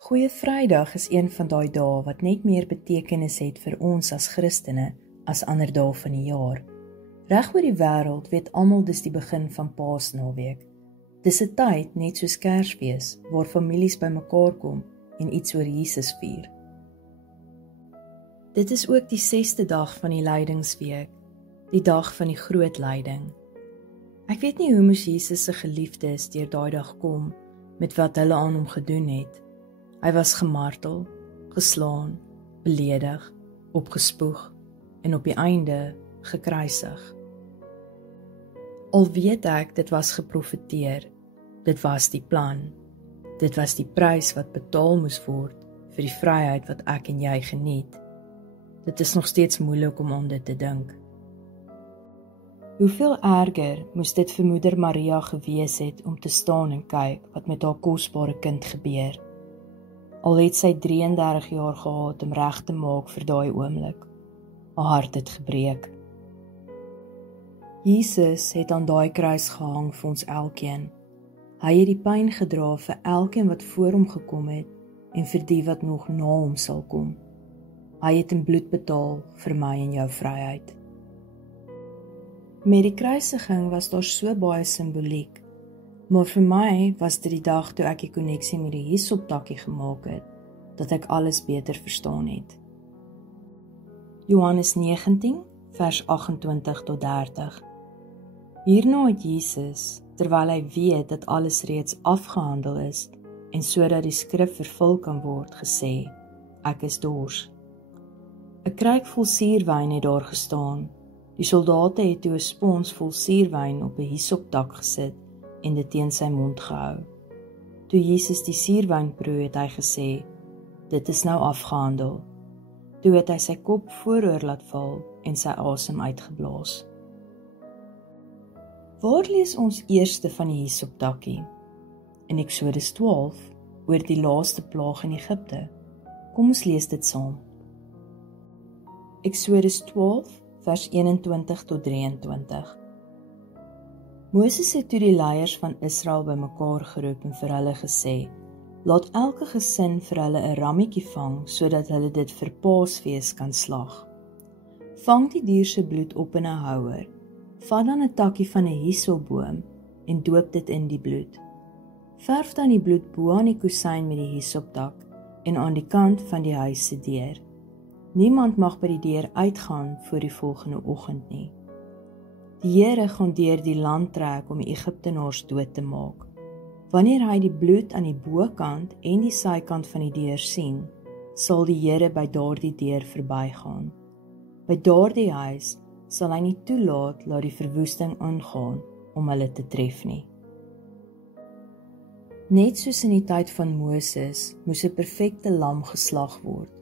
Goeie Vrydag is een van daai dae wat net meer betekenis het vir ons as Christene as ander dae van die jaar. Reg oor die wêreld weet almal dis die begin van Paasnaweek. Dis 'n tyd net soos Kersfees waar families bymekaar kom en iets oor Jesus vier. Dit is ook die 6de dag van die lydingsweek, die dag van die groot lyding. Ek weet nie hoe moes Jesus se geliefdes deur daai dag kom met wat hulle aan hom gedoen het. Hy was gemartel, geslaan, beledig, opgespoeg en op die einde gekruisig. Al weet ek, dit was geprofeteer, dit was die plan, dit was die prys wat betaal moes word vir die vryheid wat ek en jy geniet. Dit is nog steeds moeilik om aan dit te dink. Hoeveel erger moes dit vir moeder Maria gewees het om te staan en kyk wat met haar kosbare kind gebeur. Al het sy 33 jaar gehad om reg te maak vir daai oomblik. Haar hart het gebreek. Jesus het aan daai kruis gehang vir ons elkeen. Hy het die pyn gedra vir elkeen wat voor hom gekom het en vir die wat nog na hom sal kom. Hy het in bloed betaal vir my en jou vryheid. Met die kruisiging was daar so baie simboliek, maar vir my was dit die dag toe ek die koneksie met die hisoptakkie gemaak het, dat ek alles beter verstaan het. Johannes 19, vers 28 tot 30. Hierna het Jesus, terwyl hy weet dat alles reeds afgehandel is, en sodat die skrif vervul kan word, gesê, ek is dors. 'n kruik vol suurwyn het daar gestaan. Die soldate het toe 'n spons vol suurwyn op 'n hisoptak gesit en dit teen sy mond gehou. Toe Jesus die suurwyn proe, het hy gesê, dit is nou afgehandel. Toe het hy sy kop vooroor laat val en sy asem uitgeblaas. Waar lees ons eerste van die hisoptakkie? In Eksodus 12, oor die laaste plaag in Egipte. Kom ons lees dit saam. Eksodus 12, vers 21 tot 23. Moses het toe die leiers van Israel bymekaar geroep en vir hulle gesê, laat elke gesin vir hulle 'n rammetjie vang, sodat hulle dit vir Paasfees kan slag. Vang die dier se bloed op in 'n houer, vat dan 'n takkie van 'n hisopboom en doop dit in die bloed. Verf dan die bloed bo aan die kusyn met die hisoptak en aan die kant van die huis se deur. Niemand mag by die deur uitgaan voor die volgende oggend nie. Die Here gaan deur die land trek om die Egiptenaars dood te maak. Wanneer hy die bloed aan die bokant en die sykant van die deur sien, sal die Here by daardie deur verbygaan. By daardie huis sal hy nie toelaat dat die verwoesting aangaan om hulle te tref nie. Net soos in die tyd van Moses, moes 'n perfekte lam geslag word.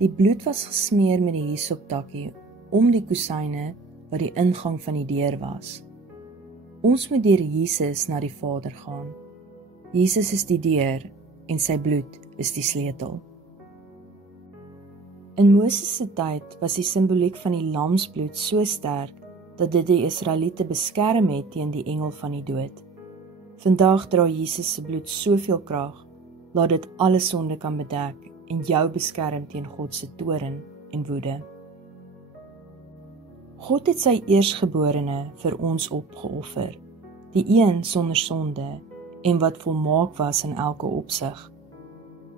Die bloed was gesmeer met die hisoptakkie om die kusyne wat die ingang van die deur was. Ons moet deur Jesus na die Vader gaan. Jesus is die deur en sy bloed is die sleutel. In Moses se tyd was die simboliek van die lamsbloed so sterk dat dit die Israeliete beskerm het teen die engel van die dood. Vandag dra Jesus se bloed soveel krag dat dit alle sonde kan bedek en jou beskerm teen God se toorn en woede. God het sy eersgeborene vir ons opgeoffer, die een sonder sonde en wat volmaak was in elke opsig.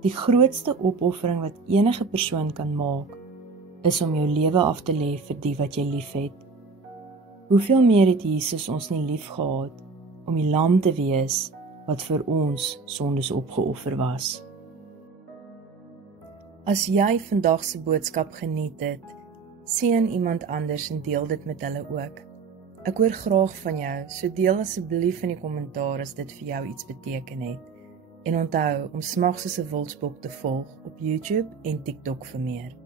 Die grootste opoffering wat enige persoon kan maak, is om jou lewe af te lê vir die wat jy liefhet. Hoeveel meer het Jesus ons nie lief gehad om die lam te wees wat vir ons sondes opgeoffer was. As jy vandag se boodskap geniet het, seën iemand anders en deel dit met hulle ook. Ek hoor graag van jou, so deel asseblief in die kommentaar as dit vir jou iets beteken het. En onthou om Smags soos 'n Wildsbok te volg op YouTube en TikTok vir meer.